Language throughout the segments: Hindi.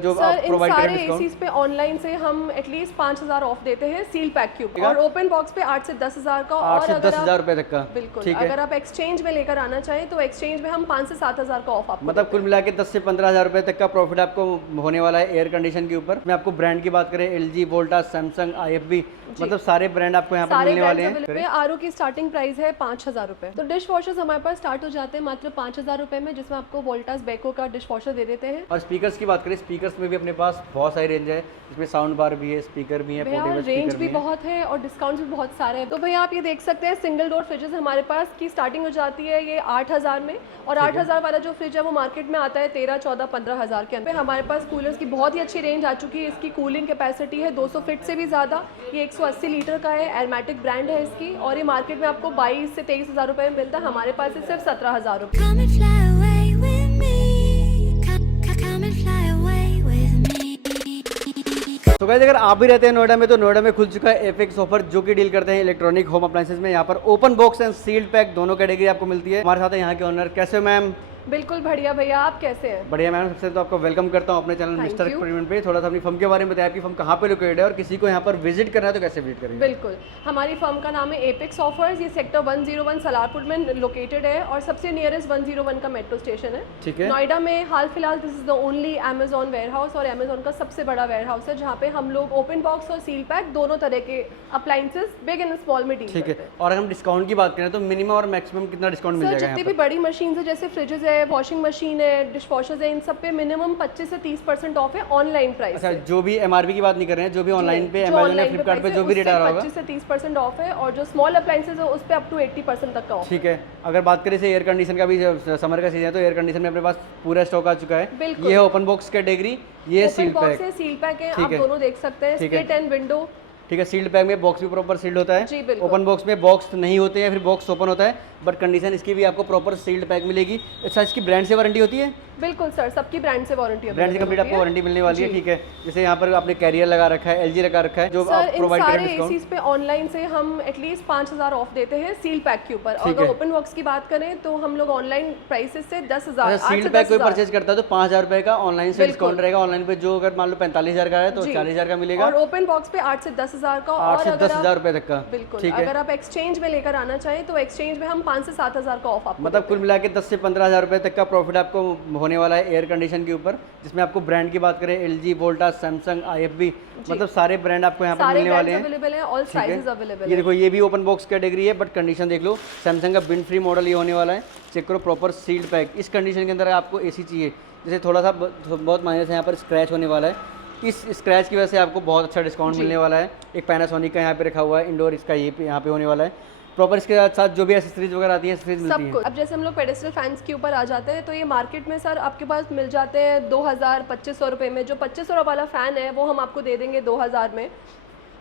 जो सर, आप इन प्रोवाइड करें सारे डिस्काउंट? एसीज पे ऑनलाइन से हम एटलीस्ट 5,000 ऑफ देते हैं सील पैक के ऊपर, और ओपन बॉक्स पे 8 से 10,000 का। 8 और से अगर 10,000 रुपए तक का। बिल्कुल, ठीक है, अगर आप एक्सचेंज में लेकर आना चाहें तो एक्सचेंज में हम 5 से 7,000 का ऑफ आपको मतलब देते कुल मिला के 10 से 15,000 रुपए तक का प्रॉफिट आपको होने वाला है एयर कंडीशन के ऊपर। मैं आपको ब्रांड की बात करें, LG, वोल्टास, सैमसंग, IFB, मतलब सारे ब्रांड आपको यहाँ पर सारे मिलने वाले ब्रांड्स हैं। अवेलेबल। आरओ की स्टार्टिंग प्राइस है 5,000 रुपए। तो डिश वॉशर्स हमारे पास स्टार्ट हो जाते हैं मात्र 5,000 रुपए में, जिसमें आपको वोल्टास बेको का डिश वॉशर दे देते हैं। और स्पीकर्स की बात करें, स्पीकर्स में भी अपने पास बहुत सारी रेंज है, इसमें साउंड बार भी है, स्पीकर भी है, भैया पोर्टेबल रेंज स्पीकर भी भी है। बहुत है और डिस्काउंट्स भी बहुत सारे हैं। तो भैया आप ये देख सकते हैं, सिंगल डोर फ्रिजेस हमारे पास की स्टार्टिंग हो जाती है ये 8,000 में, और 8,000 वाला जो फ्रिज है वो मार्केट में आता है 13, 14, 15,000 के अंदर। हमारे पास कूलर्स की बहुत ही अच्छी रेंज आ चुकी है। इसकी कूलिंग कैपेसिटी है 200 फीट से भी ज़्यादा। ये 180 लीटर का है, एरोमेटिक ब्रांड है इसकी, और ये मार्केट में आपको 22 से 23,000 रुपये में मिलता है। हमारे पास है सिर्फ 17,000 रुपये। Come and fly away with me. Come and fly away with me. तो गाइस, अगर आप भी रहते हैं नोएडा में, तो नोएडा में खुल चुका है एफएक्स ऑफर, जो कि डील करते हैं इलेक्ट्रॉनिक होम अप्लायंसेज में। यहाँ पर open box and sealed pack दोनों कैटेगरी आपको मिलती है। हमारे साथ है यहाँ के ओनर। कैसे हो मैम? बिल्कुल बढ़िया भैया, आप कैसे हैं? बढ़िया मैम। सबसे तो आपको वेलकम करता हूँ अपने channel Thank mister you. Experiment पे। थोड़ा सा अपनी फर्म के बारे में बताया, आपकी फर्म कहाँ पे लोकेटेड है और किसी को यहाँ पर विजिट करना है तो कैसे विजिट करेंगे? बिल्कुल, हमारी फर्म का नाम है एपेक्स ऑफर्स। ये सेक्टर 101 सलारपुर में लोकेटेड है और सबसे नियरेस्ट 101 का मेट्रो स्टेशन है। ठीक है। नोएडा में हाल फिलहाल this is the only Amazon warehouse, और अमेजॉन का सबसे बड़ा वेयर हाउस है, जहाँ पे हम लोग ओपन बॉक्स और सील पैक दोनों तरह के अप्लायंसेज बिग एंड स्मॉल में डील ठीक करते है। हैं। और अगर हम डिस्काउंट की बात करें तो मिनिमम और मैक्सिमम कितना डिस्काउंट मिल सर, जाएगा जितनी यहाँ भी बड़ी मशीन है, जैसे फ्रिजेज है, वॉशिंग मशीन है, डिश वॉशर्स है, इन सब पे मिनिमम 25 से 30% ऑफ है ऑनलाइन प्राइस। अच्छा, जो भी MRP की बात नहीं कर रहे हैं, जो भी ऑनलाइन पे अमेजोन या फ्लिपकार्ट पे जो भी रेट आ रहा होगा, 25 से 30% ऑफ है, और जो स्मॉल अप्लायंसेज है उस पे अप टू 80% तक का ऑफ। ठीक है। अगर बात करें से एयर कंडीशन का भी, समर का सीजन है तो एयर कंडीशन में अपने पास पूरा स्टॉक आ चुका है। बिल्कुल। ये है ओपन बॉक्स कैटेगरी, ये ओपन सील बॉक्स पैक। है, सील पैक है, ठीक आप है। दोनों देख सकते हैं। ठीक है। Split and window. ठीक है। सील्ड पैक में बॉक्स भी प्रॉपर सील्ड होता है। जी, बिल्कुल। ओपन बॉक्स में बॉक्स नहीं होते हैं, फिर बॉक्स ओपन होता है, बट कंडीशन इसकी भी आपको प्रॉपर सील्ड पैक मिलेगी। अच्छा, इसकी ब्रांड से वारंटी होती है? बिल्कुल सर, सबकी ब्रांड से वारंटी ब्रांड से कंप्लीट आपको वारंटी मिलने वाली है। ठीक है। जैसे यहाँ पर आपने कैरियर लगा रखा है, LG लगा रखा है, जो सर, आप इन प्रोवाइड सारे करें डिस्काउंट? एसीज पे ऑनलाइन से हम एटलीस्ट 5,000 ऑफ देते हैं सील पैक के ऊपर। और अगर ओपन बॉक्स की बात करें तो हम लोग ऑनलाइन प्राइसेस से 10,000, सील्ड पैक कोई परचेज करता है तो 5,000 रुपए का ऑनलाइन से डिस्काउंट रहेगा। ऑनलाइन पे जो अगर मान लो 45,000 का है तो 40,000 का मिलेगा, और ओपन बॉक्स पे 8 से 10,000 का। 8 और से अगर 10,000 रुपए तक का। बिल्कुल, ठीक है। अगर आप एक्सचेंज में लेकर आना चाहें तो एक्सचेंज में हम 5 से 7,000 का ऑफ आपको मतलब कुल मिला के 10 से 15,000 रुपए तक का प्रॉफिट आपको होने वाला है एयर कंडीशन के ऊपर, जिसमें आपको ब्रांड की बात करें, LG, वोल्टास, सैमसंग, IFB, मतलब सारे ब्रांड आपको यहाँ पर सारे मिलने वाले ब्रांड्स हैं। अवेलेबल हैं, ऑल ठीक है। साइजेस अवेलेबल ये हैं। देखो, ये भी ओपन बॉक्स कैटेगरी है, बट कंडीशन देख लो। सैमसंग का बिन फ्री मॉडल ये होने वाला है। चेक करो, प्रॉपर सील्ड पैक। इस कंडीशन के अंदर आपको AC चाहिए, जैसे थोड़ा सा बहुत माइनस है, यहाँ पर स्क्रैच होने वाला है। इस स्क्रैच की वजह से आपको बहुत अच्छा डिस्काउंट मिलने वाला है। एक पैनासोनिक का यहाँ पे रखा हुआ है, इंडोर, इसका ये यहाँ पे होने वाला है। प्रॉपर इसके साथ जो भी एसेसरीज वगैरह आती है, एसेसरीज मिलती सब है। कुछ। अब जैसे हम लोग पेडेस्टल फैंस के ऊपर आ जाते हैं, तो ये मार्केट में सर आपके पास मिल जाते हैं 2,000, 2,500 रुपये में। जो 2,500 वाला फ़ैन है वो हम आपको दे देंगे 2,000 में,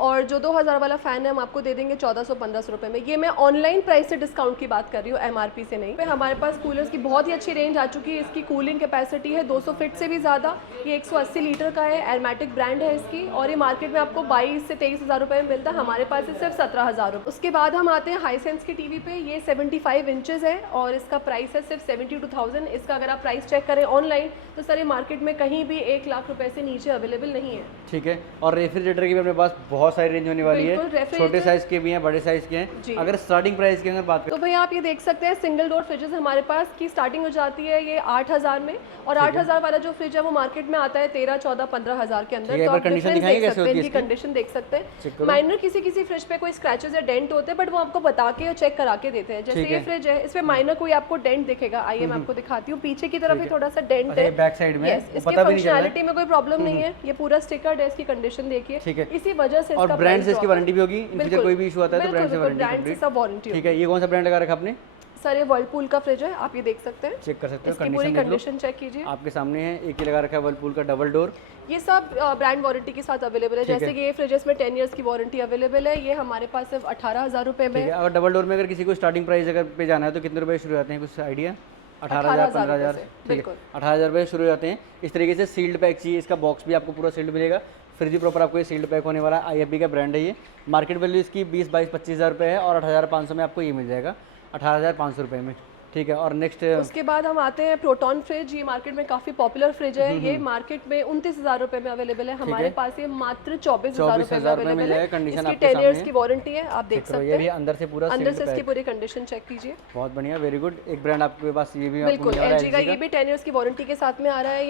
और जो 2,000 वाला फ़ैन है हम आपको दे देंगे 1,400-1,500 रुपये में। ये मैं ऑनलाइन प्राइस से डिस्काउंट की बात कर रही हूँ, MRP से नहीं। हमारे पास कूलर्स की बहुत ही अच्छी रेंज आ चुकी है। इसकी कूलिंग कैपेसिटी है 200 फीट से भी ज़्यादा। ये 180 लीटर का है, एरोमेटिक ब्रांड है इसकी, और ये मार्केट में आपको 22 से 23,000 रुपये में मिलता है। हमारे पास है सिर्फ 17,000 रुपये। उसके बाद हम आते हैं हाईसेंस की टीवी पे। ये 75 इंचज़ है और इसका प्राइस है सिर्फ 72,000। इसका अगर आप प्राइस चेक करें ऑनलाइन तो सर ये मार्केट में कहीं भी 1 लाख रुपए से नीचे अवेलेबल नहीं है। ठीक है। और रेफ्रिजरेटर की भी अपने पास बहुत सारी रेंज होने वाली है, छोटे साइज के भी हैं, बड़े साइज के हैं। अगर स्टार्टिंग प्राइस की अगर बात करें तो भैया आप ये देख सकते हैं, सिंगल डोर फ्रिजेस हमारे पास की स्टार्टिंग हो जाती है ये 8,000 में, और 8,000 वाला जो फ्रिज है वो मार्केट में आता है 13, 14, 15,000 के अंदर। तो आप कंडीशन डिफरेंस दिखाएंगे देख कैसे सकते हैं, होती है इनकी इसकी? कंडीशन देख सकते हैं। माइनर किसी फ्रिज पे कोई स्क्रैचेस या डेंट होते हैं, बट वो आपको बता के और चेक करा के देते हैं। जैसे ये फ्रिज है, इसमें माइनर कोई आपको डेंट दिखेगा। आइए मैं आपको दिखाती हूँ। पीछे की तरफ ही थोड़ा सा डेंट है, बैक साइड में, इसकी फंक्शनैलिटी में कोई प्रॉब्लम नहीं है। ये पूरा स्टिकर्ड है, इसकी कंडीशन देखिए। ठीक है। इसी वजह से और ब्रांड से इसकी वारंटी भी होगी, इन फ्यूचर कोई भी इशू आता है तो ब्रांड से वारंटी ब्रांड से सब वारंटी। ठीक है। ये कौन सा ब्रांड लगा रखा आपने? सर ये वर्लपूल का फ्रिज है, आप ये देख सकते हैं, चेक कर सकते हो, इसकी पूरी कंडीशन चेक कीजिए। आपके सामने है। एक ही लगा रखा है वर्लपूल का डबल डोर। ये सब ब्रांड वारंटी के साथ अवेलेबल है। जैसे कि ये फ्रिजेस में 10 इयर्स की वारंटी अवेलेबल है। ये हमारे पास सिर्फ 18,000 रुपये में। ठीक है। अगर डबल डोर में अगर किसी को स्टार्टिंग प्राइस अगर पे जाना है तो कितने रुपए शुरू होते हैं, कुछ आइडिया? 18,000, 15,000। ठीक है, 18,000 रुपये शुरू हो जाते हैं। इस तरीके से सील्ड पैक चाहिए, इसका बॉक्स भी आपको पूरा सील्ड मिलेगा। फ्रिज भी प्रॉपर आपको ये सील्ड पैक होने वाला है। IFB का ब्रांड है ये। मार्केट वैल्यू इसकी 20, 22, 25,000 रुपये है, और 8,500 में आपको ये मिल जाएगा, 18,500 रुपये में। ठीक है। और नेक्स्ट उसके बाद हम आते हैं प्रोटॉन फ्रिज। ये मार्केट में काफी पॉपुलर फ्रिज है। ये मार्केट में 29,000 रुपए में अवेलेबल है, हमारे पास ये मात्र 24,000 रुपए में अवेलेबल है। कंडीशन इसकी 10 इयर्स की वारंटी है, आप देख सकते ये भी हैं। अंदर से पूरा अंदर sealed से इसकी pack। पूरी कंडीशन चेक कीजिए। बहुत बढ़िया, वेरी गुड। एक ब्रांड आपके पास ये भी आपको बिल्कुल मिल रहा है LG का, ये भी 10 इयर्स की वारंटी के साथ में आ रहा है।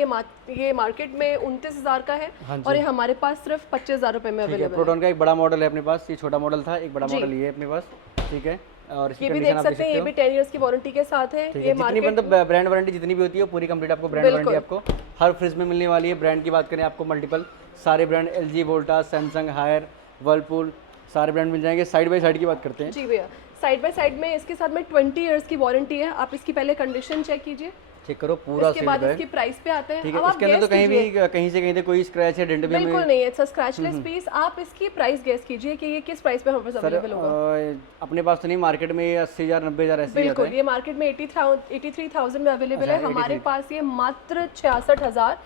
ये मार्केट में 29,000 का है और ये हमारे पास सिर्फ 25,000 रुपए में अवेलेबल है। प्रोटॉन का एक बड़ा मॉडल है अपने पास, ये छोटा मॉडल था, एक बड़ा मॉडल ये है अपने पास, ठीक है। और इसकी ये भी कंडीशन देख आप देख सकते हैं, ये सकते भी हो। 10 इयर्स की वारंटी के साथ है। ठीक ये है, जितनी मार्केट मतलब ब्रांड वारंटी जितनी भी होती है वो पूरी कंप्लीट आपको ब्रांड वारंटी आपको हर फ्रिज में मिलने वाली है। ब्रांड की बात करें आपको मल्टीपल सारे brand LG, Voltas, Samsung, Haier, Whirlpool सारे ब्रांड मिल जाएंगे। साइड बाय साइड की बात करते हैं। जी भैया, साइड बाय साइड में इसके साथ में 20 इयर्स की वारंटी है। आप इसकी पहले कंडीशन चेक कीजिए, चेक करो पूरा इसके बाद इसकी प्राइस पे आते हैं। ठीक अब है। आप इसके अंदर तो guess कहीं कीजिए। भी कहीं से कहीं से कोई स्क्रैच या डेंट भी हमें बिल्कुल नहीं है, इट्स स्क्रैचलेस पीस। आप इसकी प्राइस गेस कीजिए कि ये किस प्राइस पे हमारे पास अवेलेबल होगा। अपने पास तो नहीं, मार्केट में 80,000 90,000 ऐसे ही आता बिल्कुल, ये मार्केट में 83,000 में अवेलेबल है। हमारे पास ये मात्र 66,000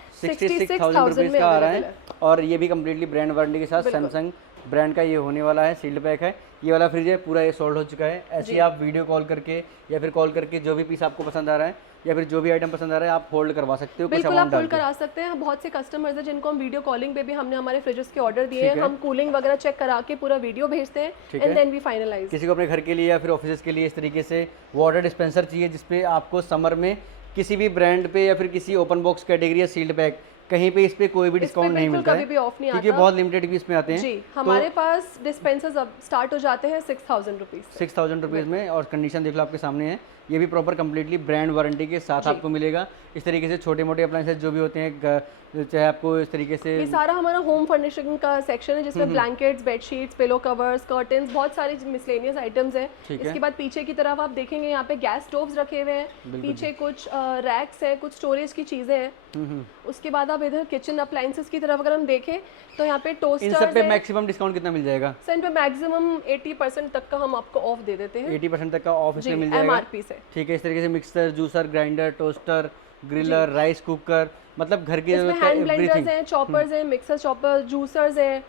रुपीज़ में का आ रहा अवेलेबल है। है। और ये भी कम्प्लीटली ब्रांड वारंटी के साथ सैमसंग ब्रांड का ये होने वाला है। सील्ड पैक है ये वाला फ्रिज है, पूरा ये सोल्ड हो चुका है। ऐसे ही आप वीडियो कॉल करके या फिर कॉल करके जो भी पीस आपको पसंद आ रहा है या फिर जो भी आइटम पसंद आ रहा है आप होल्ड करवा सकते हो। बिल्कुल आप होल्ड करा सकते हैं। बहुत से कस्टमर्स हैं जिनको हम वीडियो कॉलिंग पे भी हमने हमारे फ्रिजेस के ऑर्डर दिए हैं। हम कूलिंग वगैरह चेक करा के पूरा वीडियो भेजते हैं एंड देन वी फाइनलाइज। किसी को अपने घर के लिए या फिर ऑफिस के लिए इस तरीके से वाटर डिस्पेंसर चाहिए जिसपे आपको समर में किसी भी ब्रांड पे या फिर किसी ओपन बॉक्स कैटेगरी या सील्ड पैक कहीं पे इस पे कोई भी डिस्काउंट नहीं मिलता है, कभी भी ऑफ नहीं क्योंकि आता। बहुत लिमिटेड पीस में आते हैं। जी, हमारे पास डिस्पेंसर्स अब स्टार्ट हो जाते हैं 6,000 रुपीज़ 6,000 रुपीज़ में। और कंडीशन देख लो आपके सामने है, ये भी प्रॉपर कंप्लीटली ब्रांड वारंटी के साथ आपको मिलेगा। इस तरीके से छोटे मोटे अप्लायंसेस जो भी होते हैं, चाहे आपको इस तरीके से ये सारा हमारा होम फर्निशिंग का सेक्शन है जिसमें blankets, bedsheets, pillow covers, curtains, बहुत सारी मिसलेनियस आइटम्स हैं। इसके बाद पीछे की तरफ आप देखेंगे यहाँ पे गैस स्टोव्स रखे हुए हैं, पीछे कुछ रैक्स हैं, कुछ स्टोरेज की चीज़ें हैं। उसके बाद आप इधर किचन अप्लायंसेस की तरफ अगर हम देखें तो यहाँ पे इन सब टोस्टर्स पे हैं। मैक्सिमम डिस्काउंट कितना मिल जाएगा? सर इन पे मैक्सिमम 80% तक का हम आपको ऑफ दे देते हैं 80% तक का ऑफ इसमें मिल जाएगा। MRP से। ठीक है। इस तरीके से mixer, juicer, grinder, toaster, griller, rice cooker, मतलब घर की इसमें जरूरत का हैंड ब्लेंडर्स एवरीथिंग। हैं, चॉपर्स हैं, मिक्सर चॉपर, जूसर्स हैं,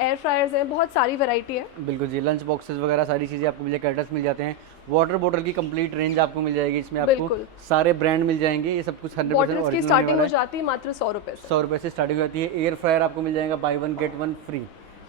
एयर फ्रायर्स हैं, बहुत सारी वैरायटी है। बिल्कुल जी। लंच बॉक्सेस वगैरह सारी चीज़ें आपको मिल जाएगी, कैटर्स मिल जाते हैं। वाटर बॉटल की कंप्लीट रेंज आपको मिल जाएगी, इसमें आपको बिल्कुल। सारे ब्रांड मिल जाएंगे। ये सब कुछ 100% बॉटल्स की ओरिजिनल स्टार्टिंग हो जाती है मात्र 100 रुपए से। 100 रुपये से स्टार्टिंग हो जाती है। एयर फ्रायर आपको मिल जाएगा बाय 1 गेट 1 फ्री।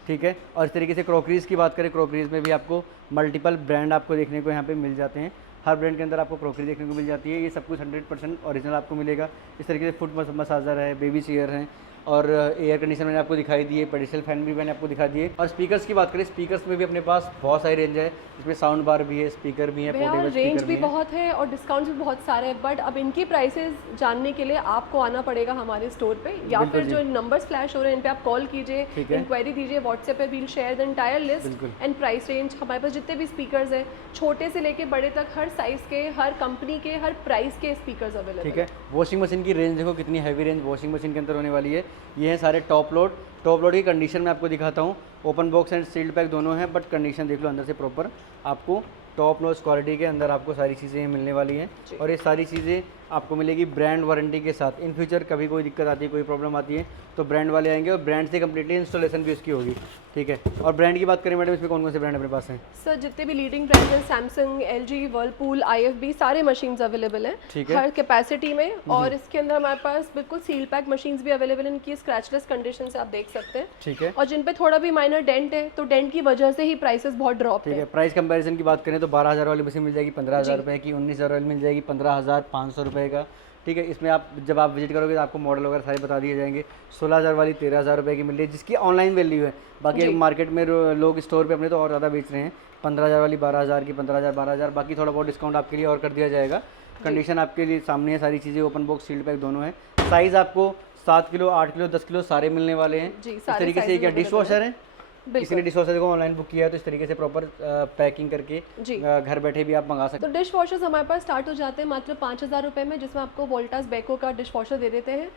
ठीक है। और इस तरीके से क्रॉकरीज की बात करें, क्रॉकरीज में भी आपको मल्टीपल ब्रांड आपको देखने को यहाँ पे मिल जाते हैं। हर ब्रांड के अंदर आपको क्रॉकरी देखने को मिल जाती है। ये सब कुछ 100% ओरिजिनल आपको मिलेगा। इस तरीके से फुट मसाजर है, बेबी चेयर हैं और एयर कंडीशनर मैंने आपको दिखाई दिए, पेडिशनल फैन भी मैंने आपको दिखा दिए। और स्पीकर्स की बात करें, स्पीकर्स में भी अपने पास बहुत सारी रेंज है। इसमें साउंड बार भी है, स्पीकर भी है, भैया पोर्टेबल रेंज स्पीकर भी भी है। बहुत है और डिस्काउंट्स भी बहुत सारे हैं, बट अब इनकी प्राइसेस जानने के लिए आपको आना पड़ेगा हमारे स्टोर पे या फिर जो नंबर्स फ्लैश हो रहे हैं इन पे आप कॉल कीजिए, इंक्वायरी दीजिए व्हाट्सएप पे। We'll share the entire list and price range. हमारे पास जितने भी स्पीकर्स हैं, छोटे से लेके बड़े तक, हर साइज़ के, हर कंपनी के, हर प्राइस के स्पीकर्स अवेलेबल। ठीक है। वॉशिंग मशीन की रेंज देखो कितनी हैवी रेंज वॉशिंग मशीन के अंदर होने वाली है। ये है सारे टॉप लोड की कंडीशन में आपको दिखाता हूँ। Open box and sealed pack दोनों हैं, बट कंडीशन देख लो अंदर से प्रॉपर आपको टॉप नॉच क्वालिटी के अंदर आपको सारी चीज़ें मिलने वाली हैं। और ये सारी चीज़ें आपको मिलेगी ब्रांड वारंटी के साथ। इन फ्यूचर कभी कोई दिक्कत आती है, कोई प्रॉब्लम आती है तो ब्रांड वाले आएंगे और ब्रांड से कम्प्लीटली इंस्टॉलेशन भी उसकी होगी। ठीक है। और ब्रांड की बात करें मैडम, इसमें कौन कौन से ब्रांड अपने पास हैं? सर जितने भी लीडिंग ब्रांड्स हैं, सैमसंग, LG, वर्लपूल, IFB, सारे मशीन्स अवेलेबल हैं हर कैपेसिटी में। और इसके अंदर हमारे पास बिल्कुल सील पैक मशीन्स भी अवेलेबल हैं, इनकी स्क्रैचलेस कंडीशन से आप देख सकते हैं। ठीक है। और जिन पे थोड़ा भी माइनर डेंट है तो डेंट की वजह से ही प्राइसेस बहुत ड्रॉप ठीक है। है। प्राइस कंपैरिजन की बात करें तो 12,000 वाली मशीन मिल जाएगी 15,000 रुपये की, 19,000 वाली मिल जाएगी 15,500 रुपये का। ठीक है। इसमें आप जब आप विजिट करोगे तो आपको मॉडल वगैरह सारे बता दिए जाएंगे। 16,000 वाली 13,000 रुपये की मिल रही है जिसकी ऑनलाइन वैल्यू है। बाकी मार्केट में लोग स्टोर पे अपने तो और ज़्यादा बेच रहे हैं। 15,000 वाली 12,000 की, 15,000 12,000, बाकी थोड़ा बहुत डिस्काउंट आपके लिए और कर दिया जाएगा। कंडीशन आपके लिए सामने है, सारी चीज़ें ओपन बॉक्स सील्ड पैक दोनों है। साइज़ आपको 7 किलो, 8 किलो, 10 किलो सारे मिलने वाले हैं। इस तरीके से क्या डिश वॉशर है, किसी ने डिश वॉशर को ऑनलाइन बुक किया है तो इस तरीके से प्रॉपर पैकिंग करके घर बैठे भी आप मंगा सकते हैं। तो डिश वॉशर्स हमारे पास स्टार्ट हो जाते हैं मात्र 5,000 रुपये में, जिसमें आपको वोल्टास बेको का डिश वॉशर दे देते हैं।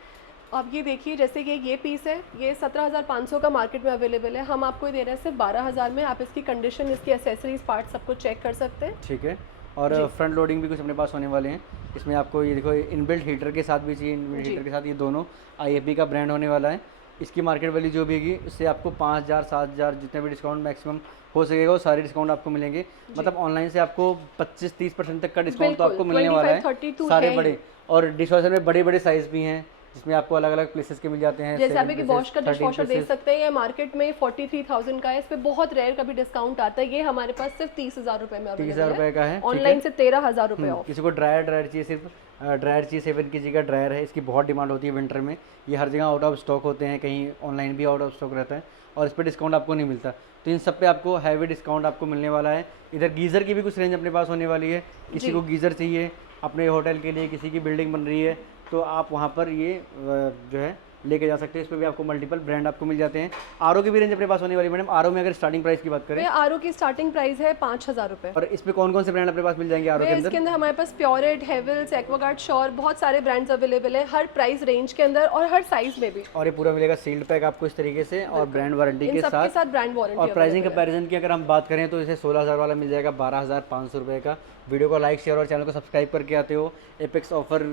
आप ये देखिए, जैसे कि ये पीस है, ये 17,500 का मार्केट में अवेलेबल है, हम आपको दे रहे हैं सिर्फ 12,000 में। आप इसकी कंडीशन, इसकी एसेसरीज, पार्ट सब कुछ चेक कर सकते हैं। ठीक है। और फ्रंट लोडिंग भी कुछ अपने पास होने वाले हैं। इसमें आपको ये देखो इनबिल्ट हीटर के साथ भी चाहिए, इनबिल्ट हीटर के साथ ये दोनों IFB का ब्रांड होने वाला है। इसकी मार्केट वैल्यू जो भी होगी उससे आपको 5,000 7,000 जितने भी डिस्काउंट मैक्सिमम हो सकेगा वो सारे डिस्काउंट आपको मिलेंगे। मतलब ऑनलाइन से आपको 25-30% तक का डिस्काउंट तो बिल्कुल, आपको मिलने वाला 25-30 तो है सारे है बड़े। ही। और डिश वॉशर में बड़े बड़े साइज़ भी हैं जिसमें आपको अलग अलग प्लेसेस के मिल जाते हैं। जैसे 7 अभी कि pieces, बॉश का डिश 13 वॉशर देख pieces। सकते हैं, ये मार्केट में 43,000 का है, इस पे बहुत रेयर कभी डिस्काउंट आता है। ये हमारे पास सिर्फ 30,000 रुपए में 30,000 रुपए का है, ठीक ऑनलाइन है। से 13,000 रुपए ऑफ। किसी को ड्रायर चाहिए, सिर्फ ड्रायर चाहिए 7 kg का ड्रायर है, इसकी बहुत डिमांड होती है विंटर में। ये हर जगह आउट ऑफ स्टॉक होते हैं, कहीं ऑनलाइन भी आउट ऑफ स्टॉक रहता है और इस पर डिस्काउंट आपको नहीं मिलता। तो इन सब पे आपको हैवी डिस्काउंट आपको मिलने वाला है। इधर गीज़र की भी कुछ रेंज अपने पास होने वाली है। किसी को गीज़र चाहिए अपने होटल के लिए, किसी की बिल्डिंग बन रही है तो आप वहाँ पर ये जो है लेके जा सकते हैं। इस पर भी आपको मल्टीपल ब्रांड आपको मिल जाते हैं। आरओ की भी रेंज अपने पास होने वाली है। मैडम आरओ में अगर स्टार्टिंग प्राइस की बात करें, आरओ की स्टार्टिंग प्राइस है 5,000 रुपए। और इस पे कौन कौन से ब्रांड अपने पास मिल जाएंगे आरओ के अंदर? इसके अंदर हमारे पास प्योरेट, हेवल्स, एक्वागार्ड, श्योर, बहुत सारे ब्रांड्स अवेलेबल है हर प्राइस रेंज के अंदर और हर साइज में भी। और ये पूरा मिलेगा सील्ड पैक आपको इस तरीके से और ब्रांड वारंटी के सबके साथ ब्रांड और वारंटी। प्राइसिंग कंपैरिजन की अगर हम बात करें तो इसे 16,000 वाला मिल जाएगा 12,500 रुपये का। वीडियो को लाइक शेयर और चैनल को सब्सक्राइब करके आते हो, एपेक्स ऑफर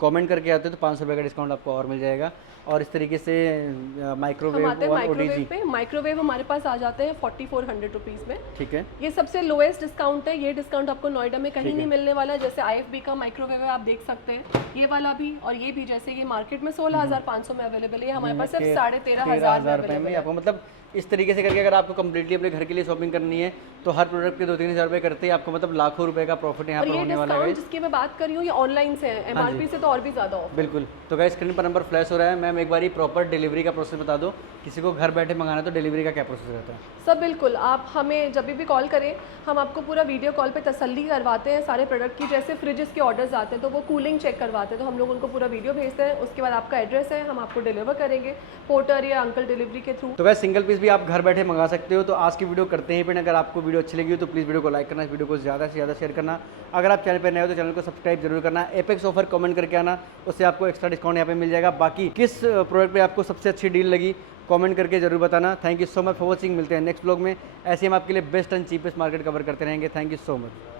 कमेंट करके आते हो तो 500 रुपये का डिस्काउंट आपको और मिल जाएगा। और इस तरीके से माइक्रोवेव हम आते हैं और माइक्रोवेव ओडीजी, पे। माइक्रोवेव हमारे पास आ जाते हैं 4400 रुपीज़ में। ठीक है। ये सबसे लोएस्ट डिस्काउंट है। ये डिस्काउंट आपको नोएडा में कहीं नहीं मिलने वाला है। जैसे IFB का माइक्रोवेव है, आप देख सकते हैं, ये वाला भी और ये भी। जैसे ये मार्केट में 16,500 में अवेलेबल है, हमारे पास सिर्फ 13,500 रुपये में आपको। मतलब इस तरीके से करके अगर आपको कंप्लीटली अपने घर के लिए शॉपिंग करनी है तो हर प्रोडक्ट के 2-3 हज़ार रुपये करते ही आपको मतलब लाखों रुपए का प्रॉफिट यहाँ और पर ये होने वाला है। डिस्काउंट जिसकी मैं बात कर रही हूँ ये ऑनलाइन से है, MRP से तो और भी ज़्यादा ऑफ। बिल्कुल। तो गाइस स्क्रीन पर नंबर फ्लैश हो रहा है। मैम एक बारी प्रॉपर डिलीवरी का प्रोसेस बता दो, किसी को घर बैठे मंगाना है तो डिलीवरी का क्या प्रोसेस रहता है? सब बिल्कुल, आप हमें जब भी कॉल करें हम आपको पूरा वीडियो कॉल पे तसल्ली करवाते हैं सारे प्रोडक्ट की। जैसे फ्रिजेस के ऑर्डर्स आते हैं तो वो कूलिंग चेक करवाते हैं, तो हम लोग उनको पूरा वीडियो भेजते हैं। उसके बाद आपका एड्रेस है, हम आपको डिलीवर करेंगे पोर्टर या अंकल डिलीवरी के थ्रू। तो गाइस सिंगल पीस भी आप घर बैठे मंगा सकते हो। तो आज की वीडियो करते हैं फिर। अगर आपको वीडियो अच्छी लगी हो तो प्लीज़ वीडियो को लाइक करना, इस वीडियो को ज़्यादा से ज़्यादा शेयर करना। अगर आप चैनल पर नए हो तो चैनल को सब्सक्राइब जरूर करना। एपेक्स ऑफर कमेंट करके आना, उससे आपको एक्स्ट्रा डिस्काउंट यहाँ पे मिल जाएगा। बाकी किस प्रोडक्ट पे आपको सबसे अच्छी डील लगी कमेंट करके जरूर बताना। Thank you so much for watching. मिलते हैं नेक्स्ट ब्लॉग में। ऐसे हम आपके लिए best and cheapest market cover करते रहेंगे। Thank you so much.